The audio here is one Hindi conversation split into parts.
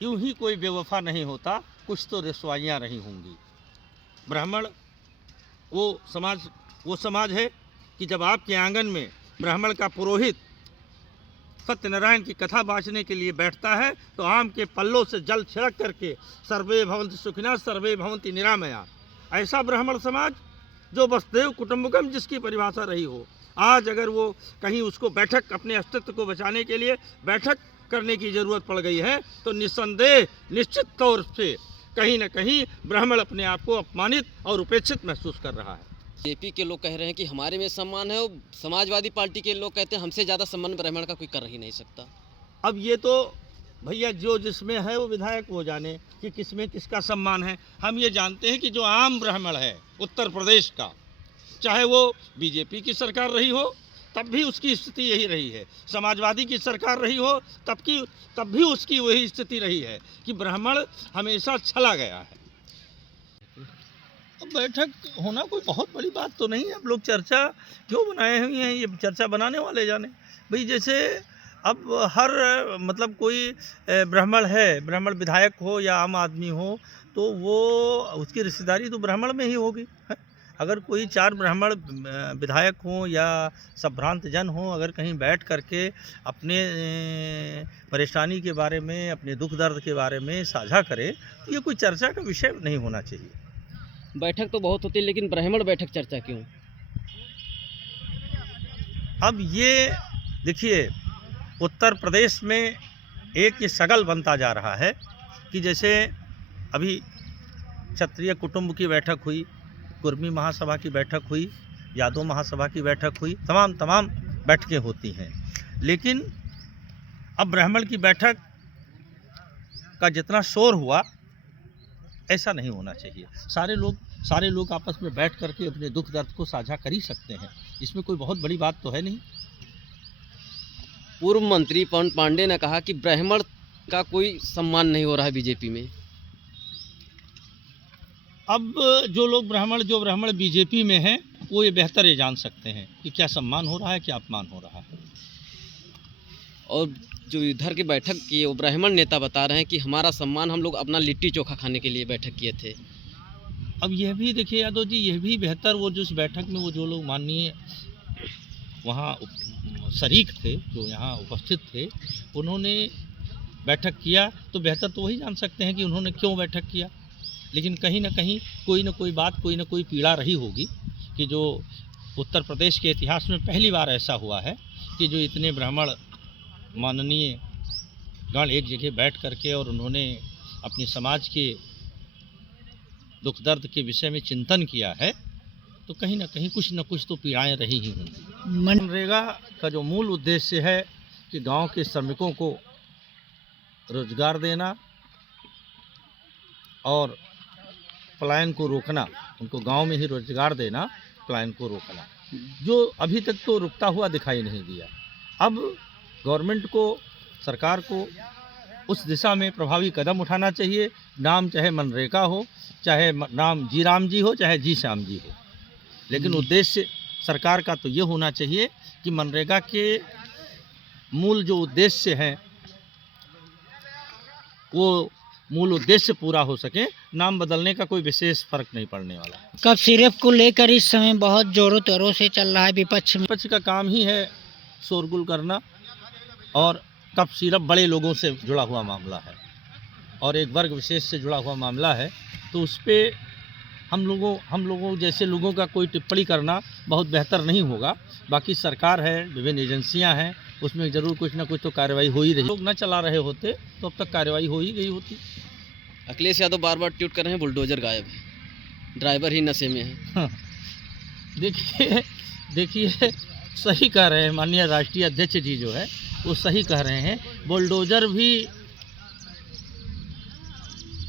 यूं ही कोई बेवफा नहीं होता, कुछ तो रसवाइयाँ रही होंगी। ब्राह्मण वो समाज है कि जब आपके आंगन में ब्राह्मण का पुरोहित सत्यनारायण की कथा बाँचने के लिए बैठता है तो आम के पल्लों से जल छिड़क करके सर्वे भवन्ति सुखिनः सर्वे भवन्ति निरामया। ऐसा ब्राह्मण समाज जो वसुधैव कुटुम्बकम जिसकी परिभाषा रही हो, आज अगर वो कहीं उसको बैठक अपने अस्तित्व को बचाने के लिए बैठक करने की ज़रूरत पड़ गई है तो निस्संदेह निश्चित तौर से कहीं न कहीं ब्राह्मण अपने आप को अपमानित और उपेक्षित महसूस कर रहा है। जेपी के लोग कह रहे हैं कि हमारे में सम्मान है, और समाजवादी पार्टी के लोग कहते हैं हमसे ज़्यादा सम्मान ब्राह्मण का कोई कर ही नहीं सकता। अब ये तो भैया जो जिसमें है वो विधायक वो जाने कि किसमें किसका सम्मान है। हम ये जानते हैं कि जो आम ब्राह्मण है उत्तर प्रदेश का, चाहे वो बीजेपी की सरकार रही हो तब भी उसकी स्थिति यही रही है, समाजवादी की सरकार रही हो तब भी उसकी वही स्थिति रही है कि ब्राह्मण हमेशा छला गया है। अब बैठक होना कोई बहुत बड़ी बात तो नहीं है। अब लोग चर्चा क्यों बनाए हुए हैं, ये चर्चा बनाने वाले जाने। भाई जैसे अब हर मतलब कोई ब्राह्मण है, ब्राह्मण विधायक हो या आम आदमी हो तो वो उसकी रिश्तेदारी तो ब्राह्मण में ही होगी है? अगर कोई 4 ब्राह्मण विधायक हों या संभ्रांत जन हों, अगर कहीं बैठ करके अपने परेशानी के बारे में, अपने दुख दर्द के बारे में साझा करें तो ये कोई चर्चा का विषय नहीं होना चाहिए। बैठक तो बहुत होती है, लेकिन ब्राह्मण बैठक चर्चा क्यों? अब ये देखिए उत्तर प्रदेश में एक ये सगल बनता जा रहा है कि जैसे अभी क्षत्रिय कुटुंब की बैठक हुई, कुर्मी महासभा की बैठक हुई, यादव महासभा की बैठक हुई, तमाम बैठकें होती हैं, लेकिन अब ब्राह्मण की बैठक का जितना शोर हुआ ऐसा नहीं होना चाहिए। सारे लोग आपस में बैठ करके अपने दुख दर्द को साझा कर ही सकते हैं, इसमें कोई बहुत बड़ी बात तो है नहीं। पूर्व मंत्री पवन पांडे ने कहा कि ब्राह्मण का कोई सम्मान नहीं हो रहा है बीजेपी में। अब जो ब्राह्मण बीजेपी में हैं वो ये बेहतर ये जान सकते हैं कि क्या सम्मान हो रहा है, क्या अपमान हो रहा है। और जो इधर की बैठक की वो ब्राह्मण नेता बता रहे हैं कि हमारा सम्मान, हम लोग अपना लिट्टी चोखा खाने के लिए बैठक किए थे। अब यह भी देखिए यादव जी, यह भी बेहतर वो जो इस बैठक में वो जो लोग माननीय वहाँ शरीक थे, जो यहाँ उपस्थित थे, उन्होंने बैठक किया तो बेहतर तो वही जान सकते हैं कि उन्होंने क्यों बैठक किया। लेकिन कहीं ना कहीं कोई ना कोई बात, कोई ना कोई पीड़ा रही होगी कि जो उत्तर प्रदेश के इतिहास में पहली बार ऐसा हुआ है कि जो इतने ब्राह्मण माननीय गण एक जगह बैठ करके और उन्होंने अपने समाज के दुख दर्द के विषय में चिंतन किया है, तो कहीं ना कहीं कुछ न कुछ तो पीड़ाएं रही ही होंगी। मनरेगा का जो मूल उद्देश्य है कि गांव के श्रमिकों को रोजगार देना और पलायन को रोकना, उनको गांव में ही रोजगार देना, पलायन को रोकना, जो अभी तक तो रुकता हुआ दिखाई नहीं दिया। अब गवर्नमेंट को, सरकार को उस दिशा में प्रभावी कदम उठाना चाहिए। नाम चाहे मनरेगा हो, चाहे नाम जी राम जी हो, चाहे जी श्याम जी हो, लेकिन उद्देश्य सरकार का तो ये होना चाहिए कि मनरेगा के मूल जो उद्देश्य हैं वो मूल उद्देश्य पूरा हो सके। नाम बदलने का कोई विशेष फर्क नहीं पड़ने वाला। कब सिर्फ को लेकर इस समय बहुत जोरों तोरों से चल रहा है विपक्ष में। विपक्ष का काम ही है शोरगुल करना, और कब सिर्फ बड़े लोगों से जुड़ा हुआ मामला है और एक वर्ग विशेष से जुड़ा हुआ मामला है, तो उस पर हम लोगों जैसे लोगों का कोई टिप्पणी करना बहुत बेहतर नहीं होगा। बाकी सरकार है, विभिन्न एजेंसियां हैं, उसमें ज़रूर कुछ ना कुछ तो कार्रवाई हो ही रही। लोग न चला रहे होते तो अब तक कार्रवाई हो ही गई होती। अखिलेश यादव बार बार ट्वीट कर रहे हैं बुलडोजर गायब है, ड्राइवर ही नशे में है। देखिए सही कह रहे हैं माननीय राष्ट्रीय अध्यक्ष जी जो है वो सही कह रहे हैं। बुलडोजर भी,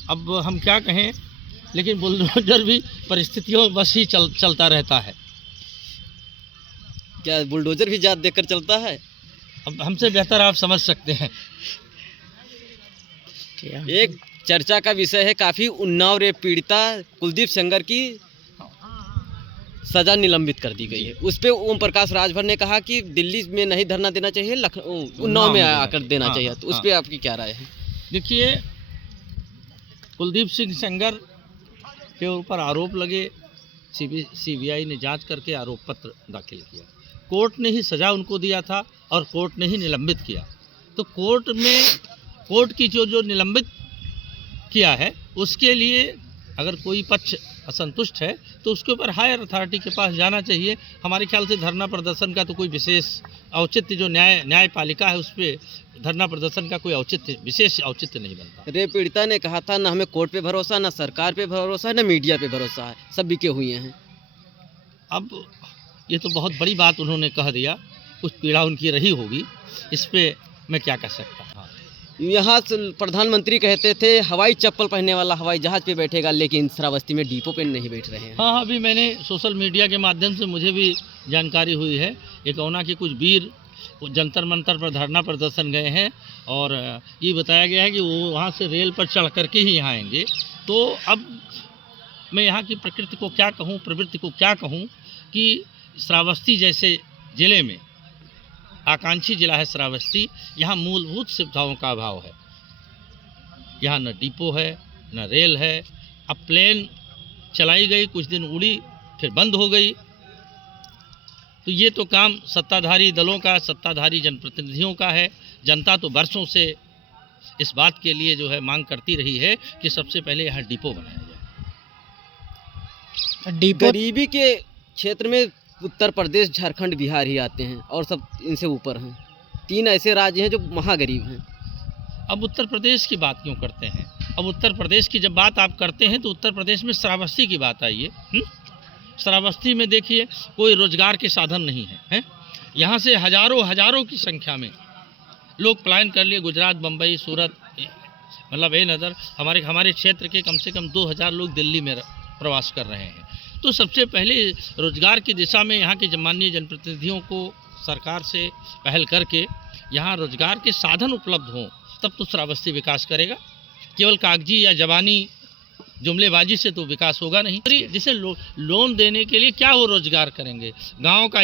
अब हम क्या कहें, लेकिन बुलडोजर भी परिस्थितियों बस ही चलता रहता है। क्या बुलडोजर भी जात देखकर चलता है? अब हमसे बेहतर आप समझ सकते हैं। एक चर्चा का विषय है, काफ़ी उन्नाव रेप पीड़िता कुलदीप सेंगर की सजा निलंबित कर दी गई है। उस पर ओम प्रकाश राजभर ने कहा कि दिल्ली में नहीं धरना देना चाहिए, उन्नाव में आकर देना चाहिए। तो उस पर आपकी क्या राय है? देखिए कुलदीप सिंह सेंगर के ऊपर आरोप लगे, सीबीआई ने जांच करके आरोप पत्र दाखिल किया। कोर्ट ने ही सज़ा उनको दिया था और कोर्ट ने ही निलंबित किया। तो कोर्ट की जो निलंबित किया है उसके लिए अगर कोई पक्ष असंतुष्ट है तो उसके ऊपर हायर अथॉरिटी के पास जाना चाहिए। हमारे ख्याल से धरना प्रदर्शन का तो कोई विशेष औचित्य, जो न्यायपालिका है उस पर धरना प्रदर्शन का कोई विशेष औचित्य नहीं बनता। रेप पीड़िता ने कहा था ना हमें कोर्ट पे भरोसा, ना सरकार पे भरोसा है, ना मीडिया पे भरोसा है, सब बिके हुए हैं। अब ये तो बहुत बड़ी बात उन्होंने कह दिया, कुछ पीड़ा उनकी रही होगी, इस पे मैं क्या कह सकता। हाँ, यहाँ से प्रधानमंत्री कहते थे हवाई चप्पल पहनने वाला हवाई जहाज पे बैठेगा, लेकिन श्रावस्ती में डिपो पे नहीं बैठ रहे हैं। हाँ, अभी मैंने सोशल मीडिया के माध्यम से मुझे भी जानकारी हुई है, एकौना के कुछ वीर जंतर मंतर पर धरना प्रदर्शन गए हैं और ये बताया गया है कि वो वहाँ से रेल पर चढ़ करके ही यहाँ आएंगे। तो अब मैं यहाँ की प्रकृति को क्या कहूँ, प्रवृत्ति को क्या कहूँ कि श्रावस्ती जैसे ज़िले में, आकांक्षी जिला है श्रावस्ती, यहाँ मूलभूत सुविधाओं का अभाव है। यहाँ न डिपो है, न रेल है। अब प्लेन चलाई गई, कुछ दिन उड़ी, फिर बंद हो गई। तो ये तो काम सत्ताधारी दलों का, सत्ताधारी जनप्रतिनिधियों का है। जनता तो वर्षों से इस बात के लिए जो है मांग करती रही है कि सबसे पहले यहाँ डिपो बनाया जाए। डिपो गरीबी के क्षेत्र में उत्तर प्रदेश, झारखंड, बिहार ही आते हैं और सब इनसे ऊपर हैं। 3 ऐसे राज्य हैं जो महागरीब हैं। अब उत्तर प्रदेश की बात क्यों करते हैं? अब उत्तर प्रदेश की जब बात आप करते हैं तो उत्तर प्रदेश में श्रावस्ती की बात आई है। श्रावस्ती में देखिए कोई रोजगार के साधन नहीं है। यहाँ से हजारों की संख्या में लोग पलायन कर लिए, गुजरात, बम्बई, सूरत, मतलब नज़र हमारे क्षेत्र के कम से कम 2000 लोग दिल्ली में प्रवास कर रहे हैं। तो सबसे पहले रोजगार की दिशा में यहाँ के माननीय जनप्रतिनिधियों को सरकार से पहल करके यहाँ रोजगार के साधन उपलब्ध हों, तब तो श्रावस्ती विकास करेगा। केवल कागजी या जबानी जुमलेबाजी से तो विकास होगा नहीं। जिसे लोन देने के लिए क्या वो रोजगार करेंगे? गांव का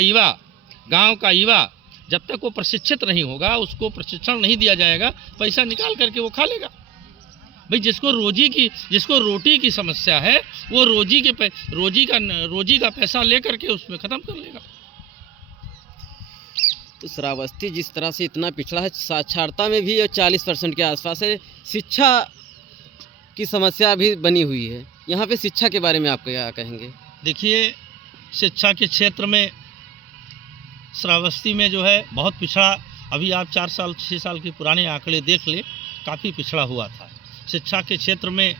युवा जब तक वो प्रशिक्षित नहीं होगा, उसको प्रशिक्षण नहीं दिया जाएगा, पैसा निकाल करके वो खा लेगा। भाई जिसको रोटी की समस्या है वो रोजी का पैसा लेकर के उसमें ख़त्म कर लेगा। तो श्रावस्ती जिस तरह से इतना पिछड़ा है, साक्षरता में भी 40% के आसपास है, शिक्षा की समस्या भी बनी हुई है। यहाँ पे शिक्षा के बारे में आप क्या कहेंगे? देखिए, शिक्षा के क्षेत्र में श्रावस्ती में जो है बहुत पिछड़ा, अभी आप 4-6 साल के पुराने आंकड़े देख ले, काफ़ी पिछड़ा हुआ था। शिक्षा के क्षेत्र में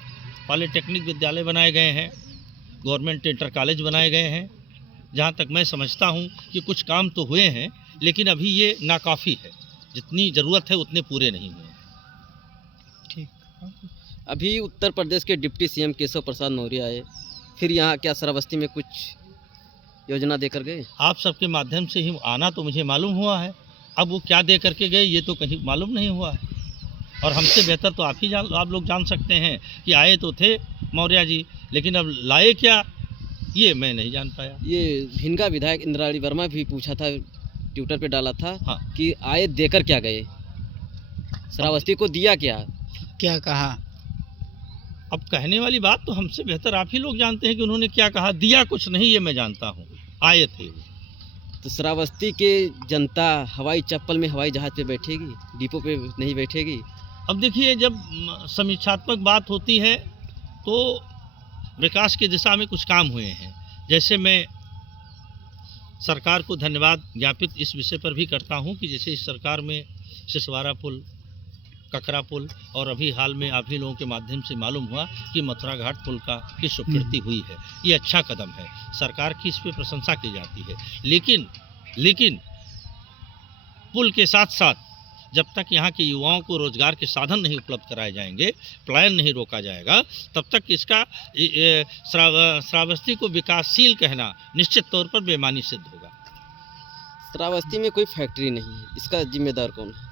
पॉलिटेक्निक विद्यालय बनाए गए हैं, गवर्नमेंट इंटर कॉलेज बनाए गए हैं। जहाँ तक मैं समझता हूँ कि कुछ काम तो हुए हैं, लेकिन अभी ये नाकाफ़ी है, जितनी ज़रूरत है उतने पूरे नहीं हुए हैं। ठीक। अभी उत्तर प्रदेश के डिप्टी सीएम केशव प्रसाद मौर्य आए, फिर यहाँ क्या श्रावस्ती में कुछ योजना देकर गए? आप सबके माध्यम से ही आना तो मुझे मालूम हुआ है, अब वो क्या दे करके गए ये तो कहीं मालूम नहीं हुआ है। और हमसे बेहतर तो आप लोग जान सकते हैं कि आए तो थे मौर्य जी, लेकिन अब लाए क्या ये मैं नहीं जान पाया। ये भिनगा विधायक इंद्राणी वर्मा भी पूछा था, ट्विटर पे डाला था। हाँ। कि आए देकर क्या गए, श्रावस्ती को दिया क्या कहा? अब कहने वाली बात तो हमसे बेहतर आप ही लोग जानते हैं कि उन्होंने क्या कहा। दिया कुछ नहीं ये मैं जानता हूँ, आए थे। तो श्रावस्ती के जनता हवाई चप्पल में हवाई जहाज पे बैठेगी, डिपो पे नहीं बैठेगी। अब देखिए, जब समीक्षात्मक बात होती है तो विकास की दिशा में कुछ काम हुए हैं। जैसे मैं सरकार को धन्यवाद ज्ञापित इस विषय पर भी करता हूं कि जैसे इस सरकार में सिसवारा पुल, ककरा पुल और अभी हाल में आप ही लोगों के माध्यम से मालूम हुआ कि मथुरा घाट पुल की स्वीकृति हुई है। ये अच्छा कदम है, सरकार की इस पर प्रशंसा की जाती है। लेकिन पुल के साथ साथ जब तक यहाँ के युवाओं को रोजगार के साधन नहीं उपलब्ध कराए जाएंगे, पलायन नहीं रोका जाएगा, तब तक इसका श्रावस्ती को विकासशील कहना निश्चित तौर पर बेमानी सिद्ध होगा। श्रावस्ती में कोई फैक्ट्री नहीं है, इसका जिम्मेदार कौन है?